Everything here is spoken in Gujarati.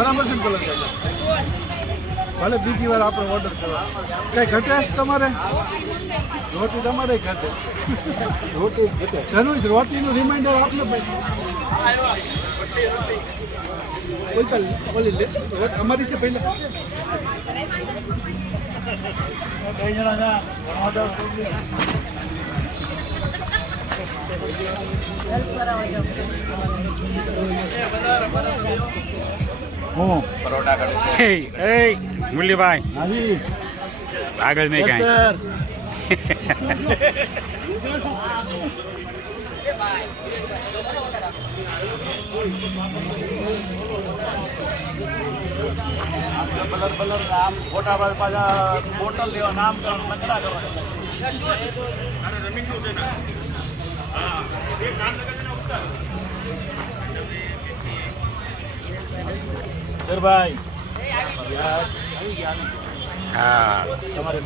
બરાબર છે ને કલર ભલે બીજી વાર આપણે ઓર્ડર કરો કઈ ઘટે છે તમારે રોટી તમારે ઘટે રોટી ઘટે ધનુષ રોટીનું રિમાઇન્ડર આપને ભાઈ અમારી છે પહેલા કઈ જણા મુરલીભાઈ આગળ નહીં કાંઈ કલર આમ ફોટા પાછા બોટલ લેવા નામ મચરા કરવા સરભાઈ હા તમારે